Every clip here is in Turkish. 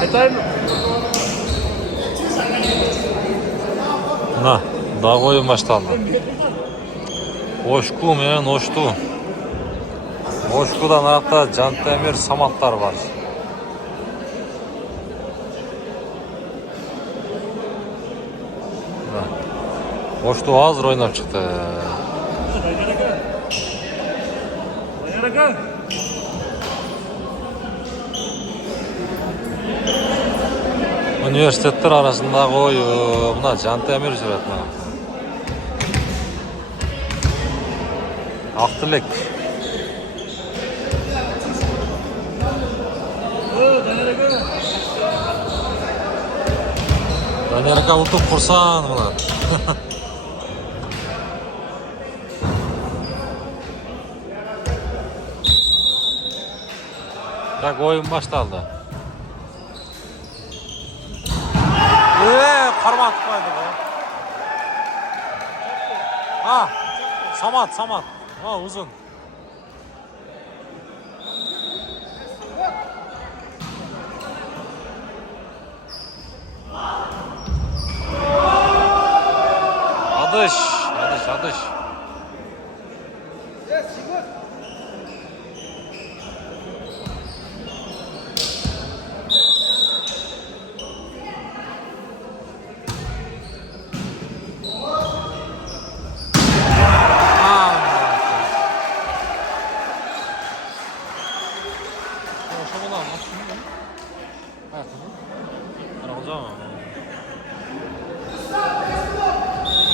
Айтайын mı? Мына дагы оюн башталды. Ошку менен Ошту. Ошкудан аракта Жантемир Саматтар бар. Ошту азыр ойнап чыкты. Университеттер арасындагы ою мына Жантемир жүрөт мына. Актылек. Данярга утуп курсан мына. Так oyun başlandı. Parmak koydu bu. Ha, Samat. Ha, uzun. Adış.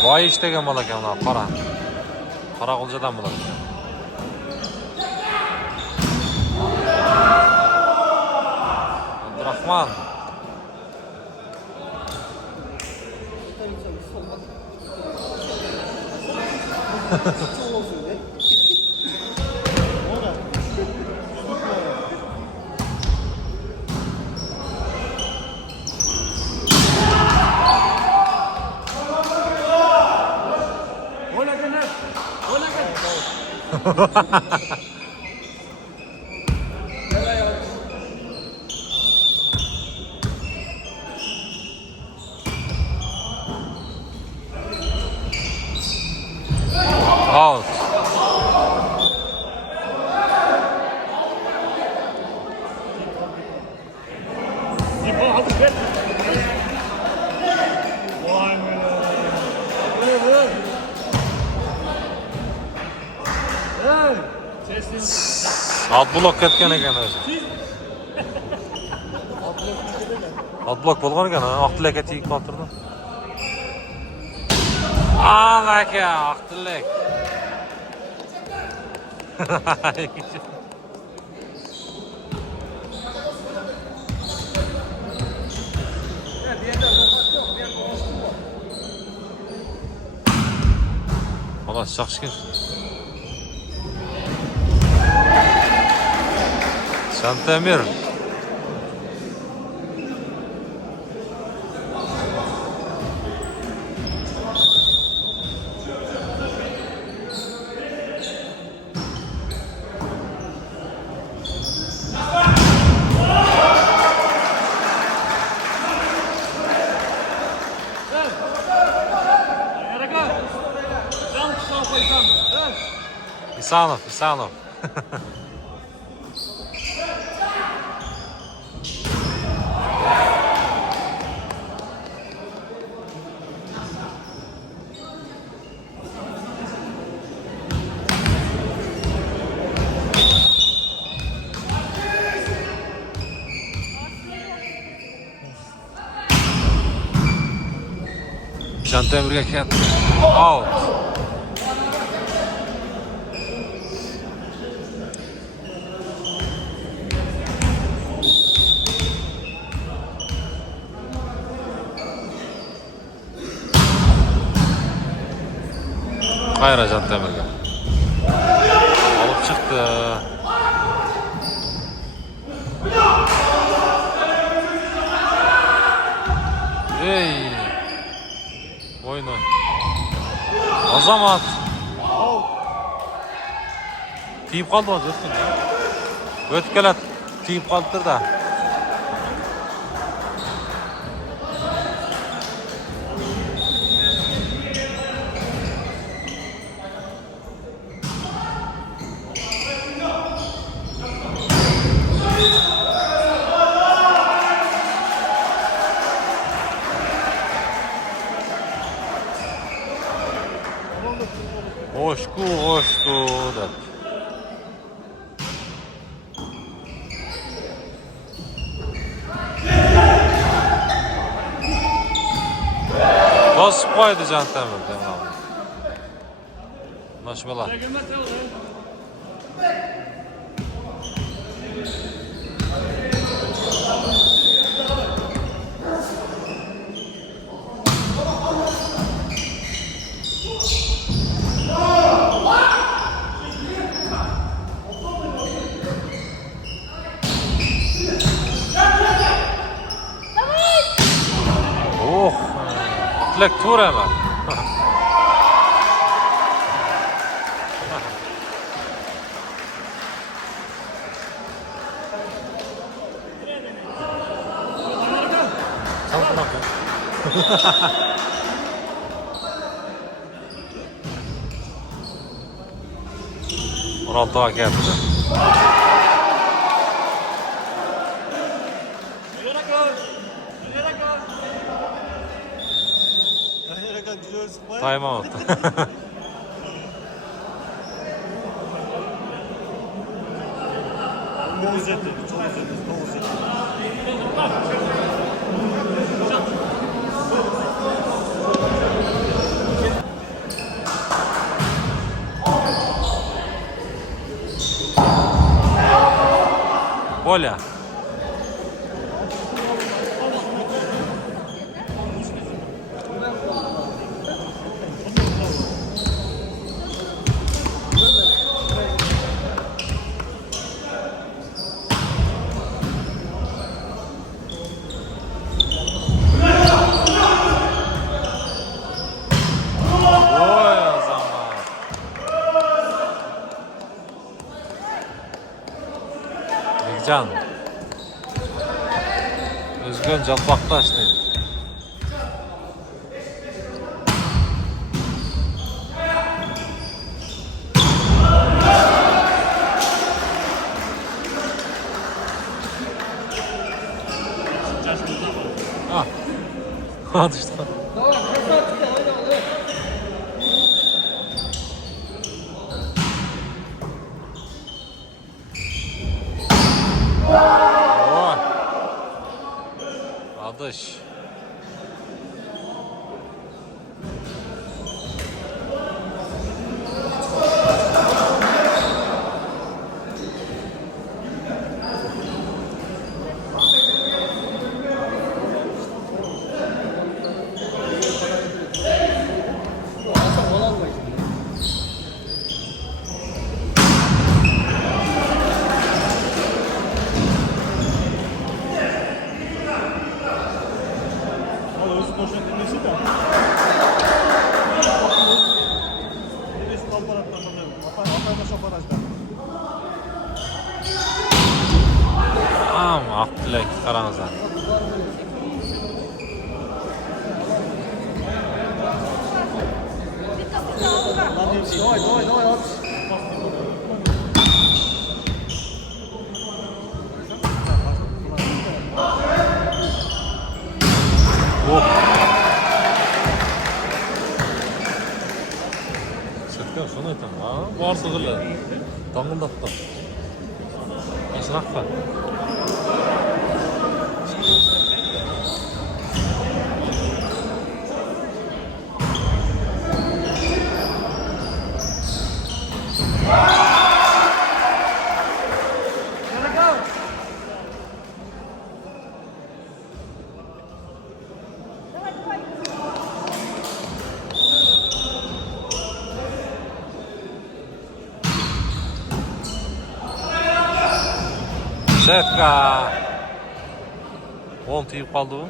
Vay iştegen bala ekan mына qora. Qora quljadan bo'ladi. Abdurahman. Out. Alt blok ketken ekan o'zi. Alt blok bo'lgan ekan, Aqtilakka tegib qoltirdi. Aka, Aqtilak. Xolos, yaxshi. Жантемир. Исанов. Jantemirga ketdi. Out. Hayır Jantemirga. Alıp çıktı. Ey. Oyunu. Azamat. Tiyip kaldı o ötken. Ötkelet tiyip kaldı da. qo'shku qo'shku deb. Bosib qo'ydi Jon Temur demoqchi. Nosh bola. Oh, tilak to'raman. Ronaldo akapti. Time out. Поля. Can. Özgün jalpaqtashdi. Ah. Hadi işte. Adış. Aktilek qarangizlar. Setken şunu etem ha. Varsa gılı. Dangıldattı. Esnafla. Setka. 10 tiyip kaldı bu.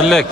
Dilek.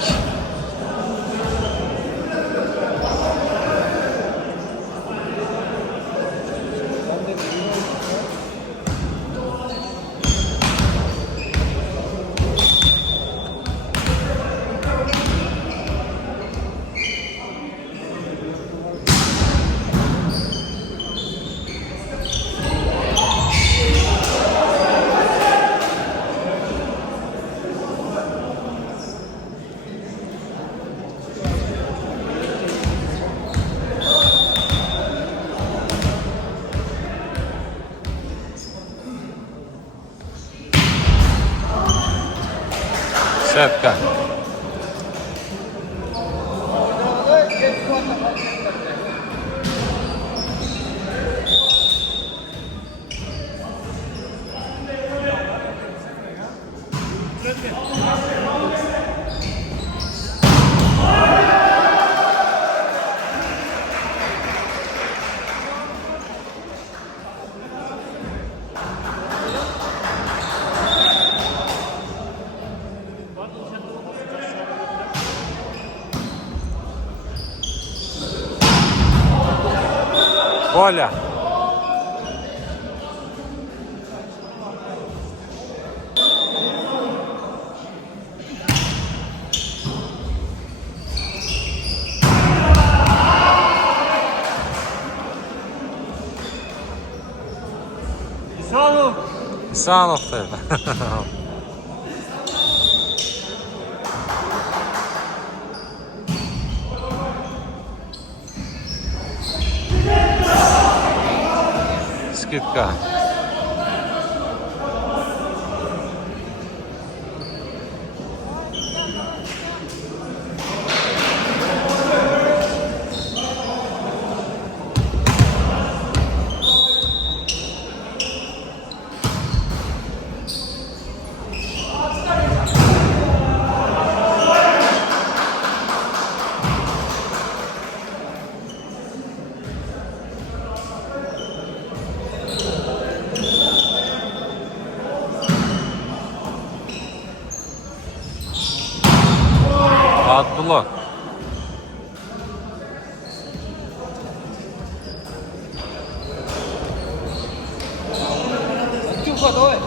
Setka. Olha. İhsanov. İhsanov dedi. Skidka. Abdullah. Тюха, давай.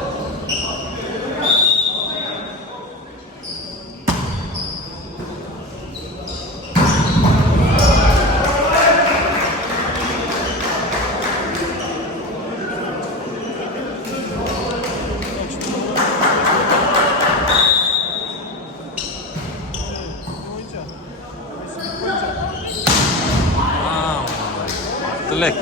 Dilek.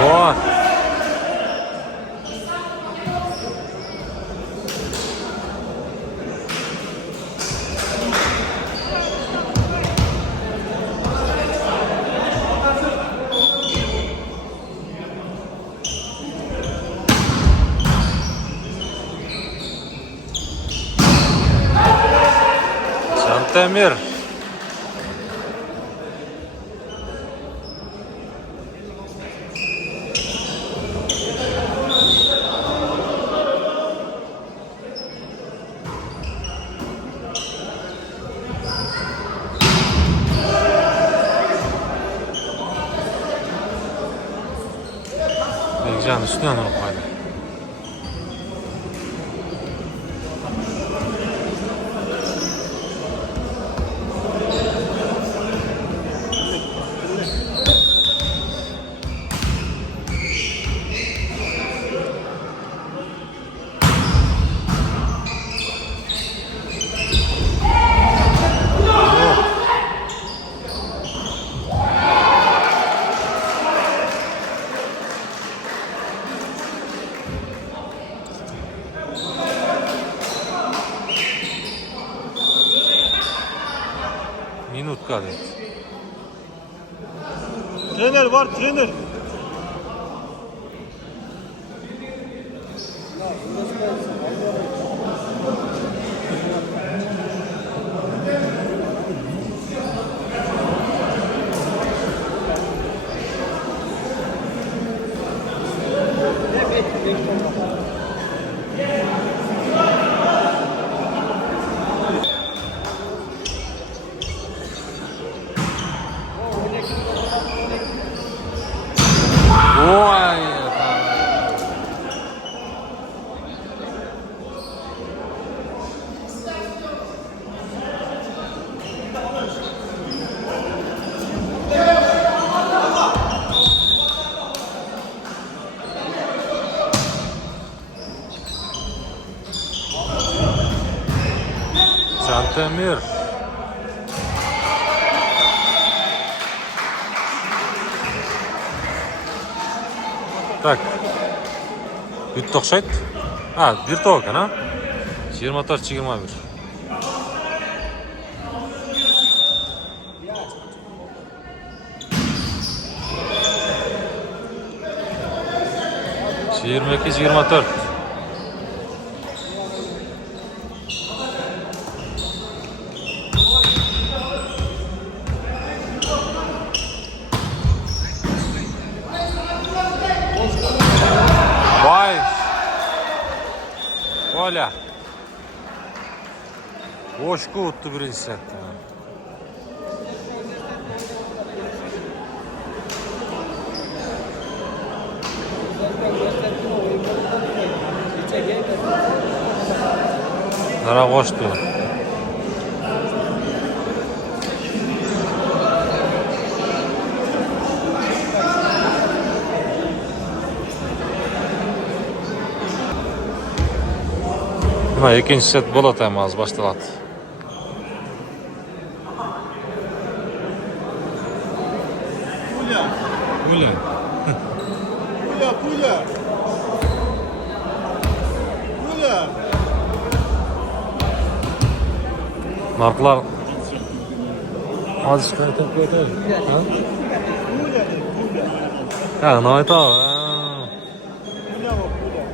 Boa. Cantemir. Bekcan üstüne vurup hadi. Yupka deydi. Trener var, trener. Vay. Cantemir. Tak. Bitti okşayt. Ha, bir token ha. 24-21. Yirmi iki, 24. Vay. Ola. Boşku uttu birinci sette. Nara koştu. Nima ikinci set bo'ladi ham hozir boshlanadi. Pulya, O'ylang. pulya, pulya. Pulya. Narxlar hozir qaytib qo'yadi. Ha? Pulya, pulya. Ha, nima aytadi? Pulya mı, pulya?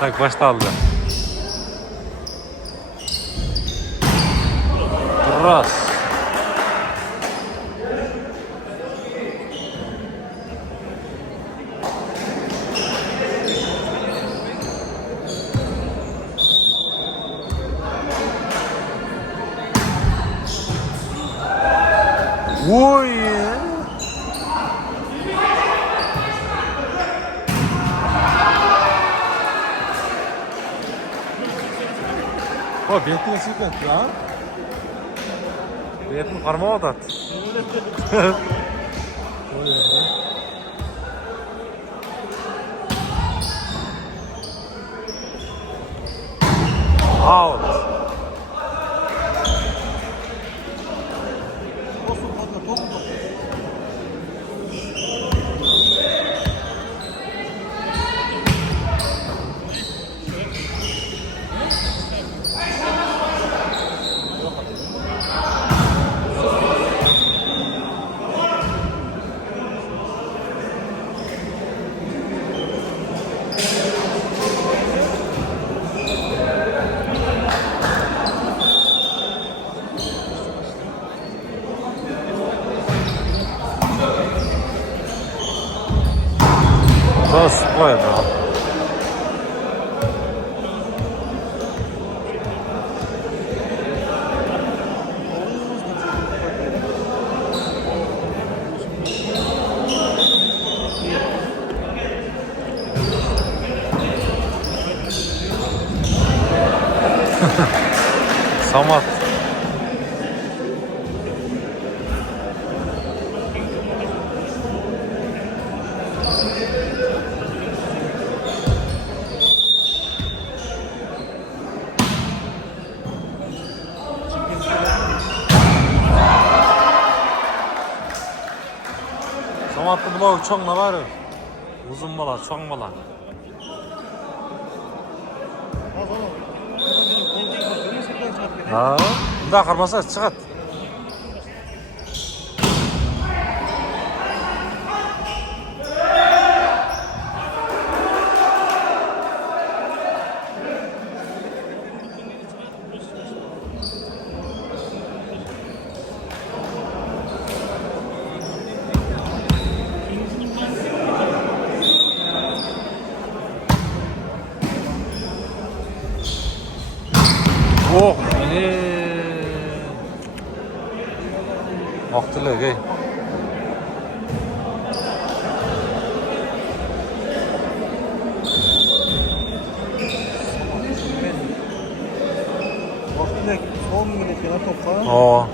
Tak başlandı. Ras. Oy. O betini sıkıntı ha? Betini karma atat. Out. That's play, bro. Samat. Kamatlı blok çok ne var? Uzun bala, çok bala. Az oğlum. Benim koltuğum var. Benim sırttan çıkart beni. Ha? Bunda kırmasa çıkart. Oh, ini waktu lagi. Vaktinde son millet yana topla. Oh.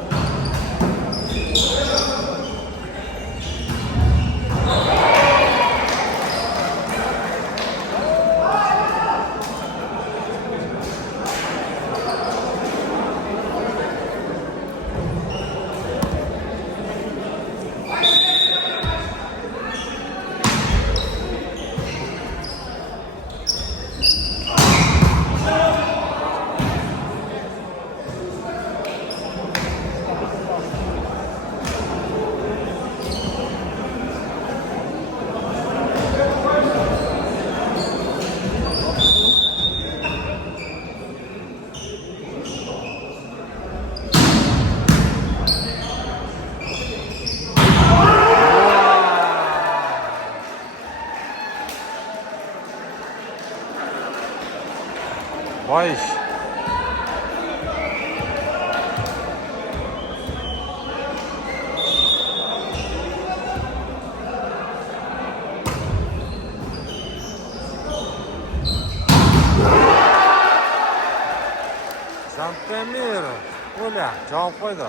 Vay iş. Santemir. Öyle cevap koydu.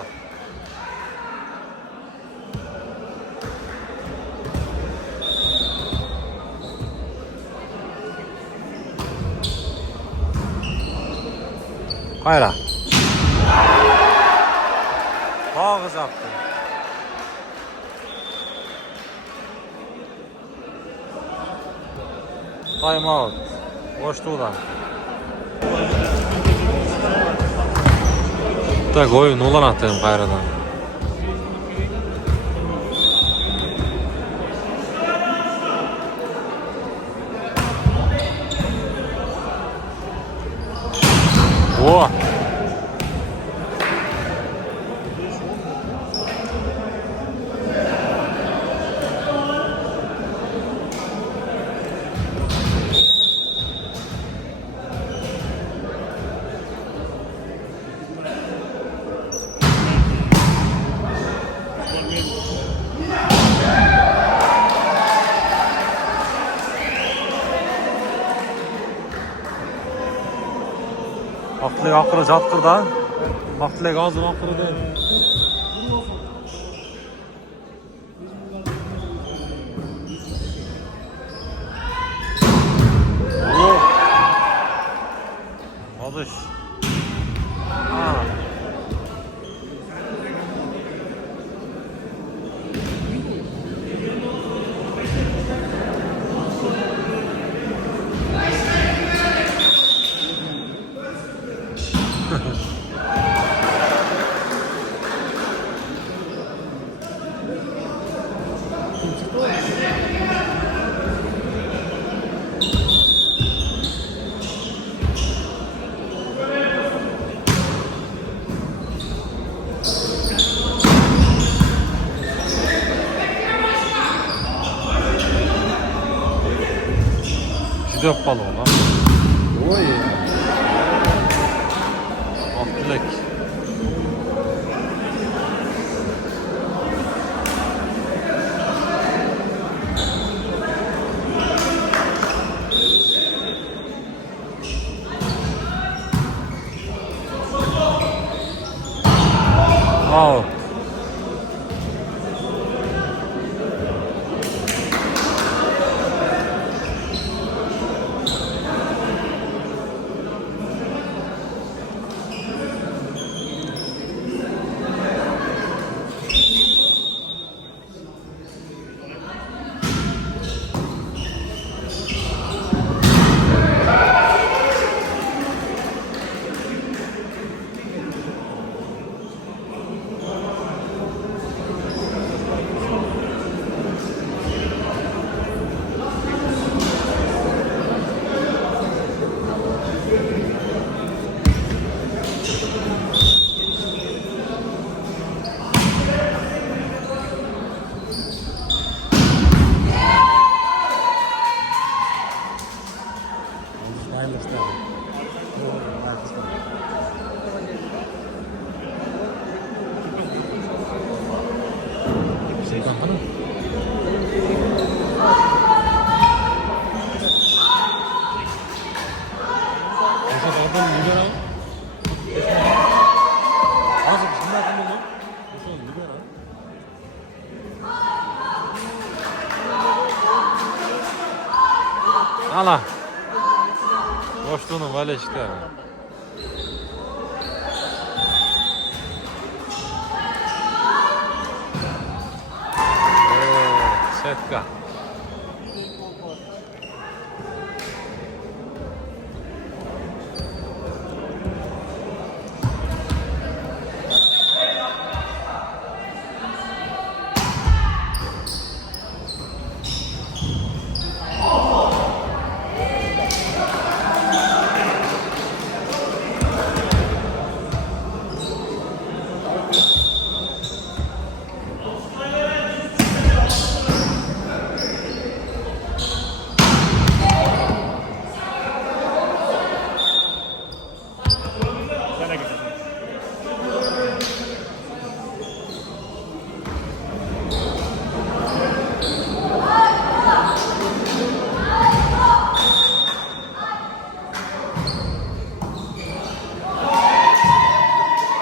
Hayra. Ağız yaptı. Time out. Boşluğudan. Tak oyun olan attım Hayra'dan. Oh. Vaqtlik oxiri jatqirda. Vaqtlik hozir oxirida. Alış. Ha. Juda palov lan. Oy. Vaqtlik. Wow. 너는 누구랑? 알아서 존나 끊는 거? 무슨 누구랑? Ana. Boşluğunu böyle işte. Setka.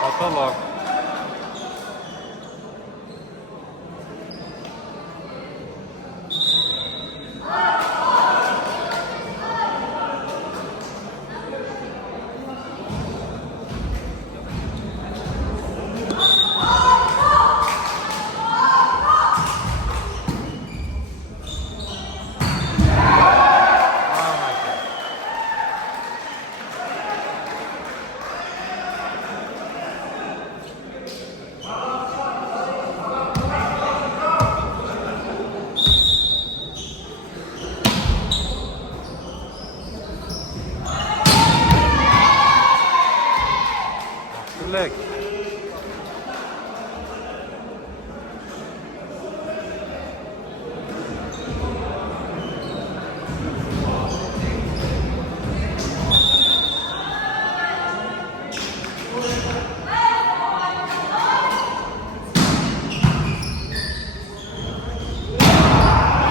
Katalog. Black.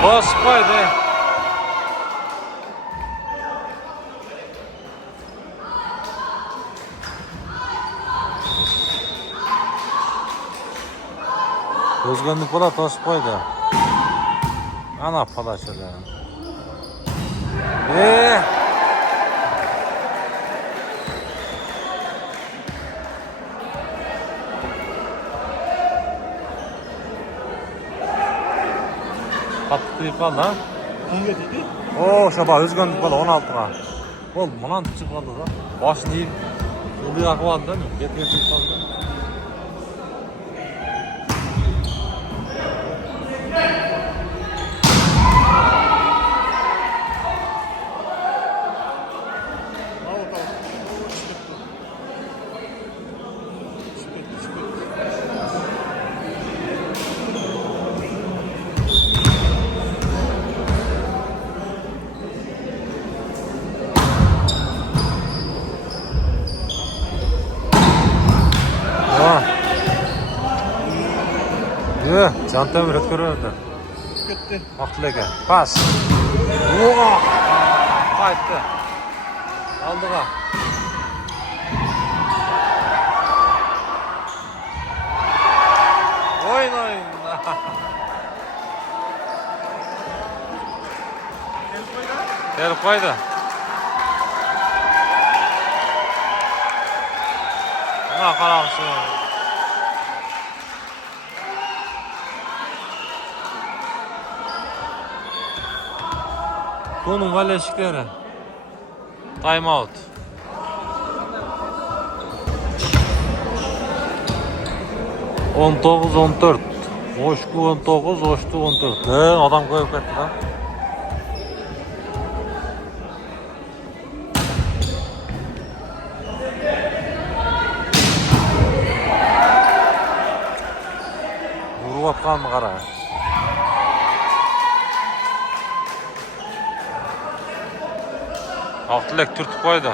Boss koydu. Özgünlük bola tosib qo'ydi. Ana palachalar. Qattiq qildi ha. Hangi dedi? Oo, şaba özgünlük bola 16'ga. Ol, bundan chiqib qoldi da. Boshini yeb. Uli aqvalda, ketib qoldi. Can Temir ötkürürdü. Gitti. Aklıga. Pas. Oha! Qaytdi. Oldiga. O'ynang. Kelib qo'ydi. Mana qaraqchi. Bunun valeşikleri. Time out. On 14. Oşku 19, oştu 14. Adam koyup gitti lan. Vurup atkan mı kara? Aqtilek turtib qo'ydi.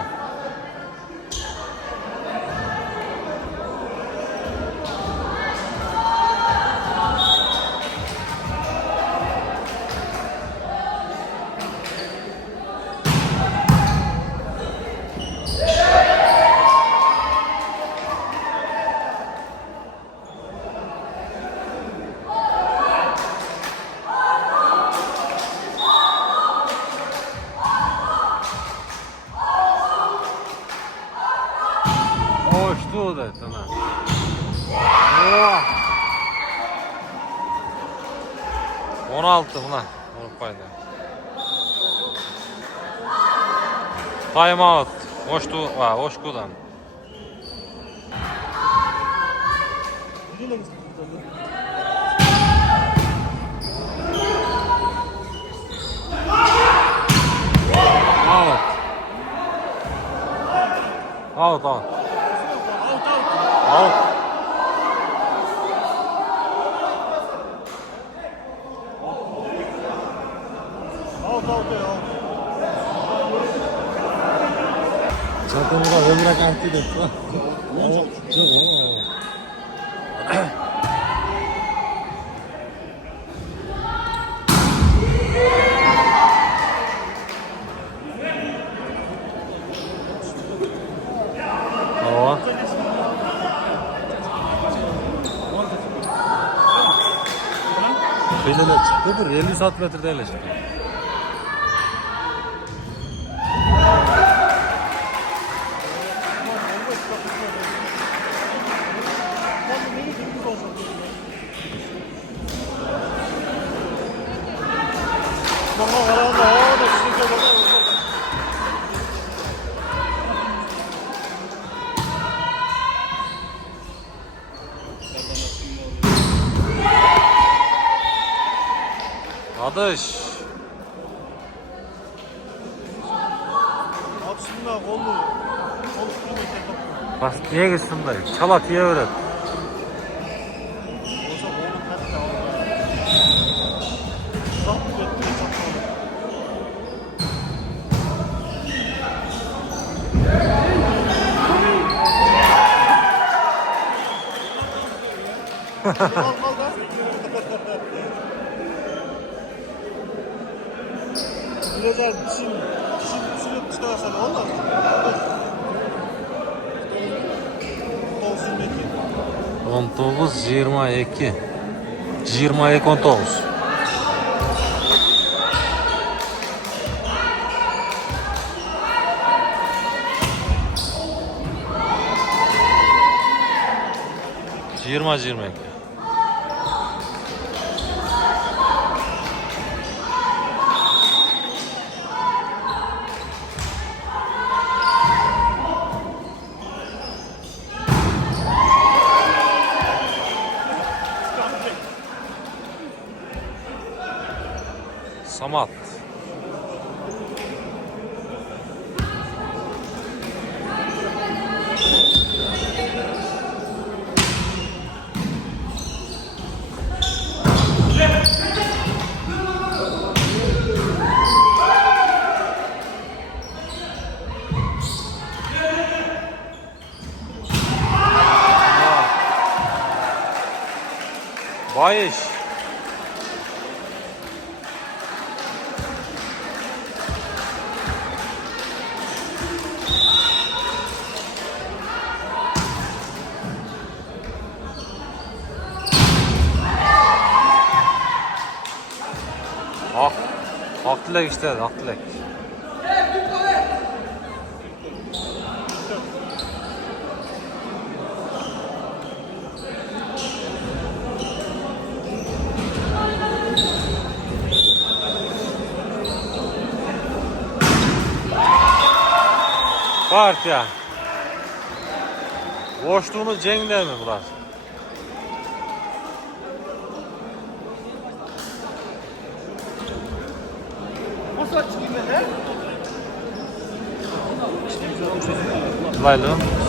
Boşluğu da tamam. Oh. 16 ulan. Unutmayın. Time out. Boşluğdan. Biriyle gitsin tutalım. Out. Out. Out. Zaten burada ömre kalktı da. Tamam. Belirle çıktı. 50 santimetrede ele çıktı. Adış. Aslında kolu Bak niye gitsin dayı? Çalatıya öğret. olsa kolu kaçta Çok götürüyor çok Al da. Bilezer dişini çıkarsan olmaz mı? Olsun peki. 19, 22. 22, 19. Yirmi 22. Samat. Bayış. Aktilek işte, aktilek. Kart ya. Boşluğunu Ceng'de mi bular? Nasıl çıkayım ben de? Laylı.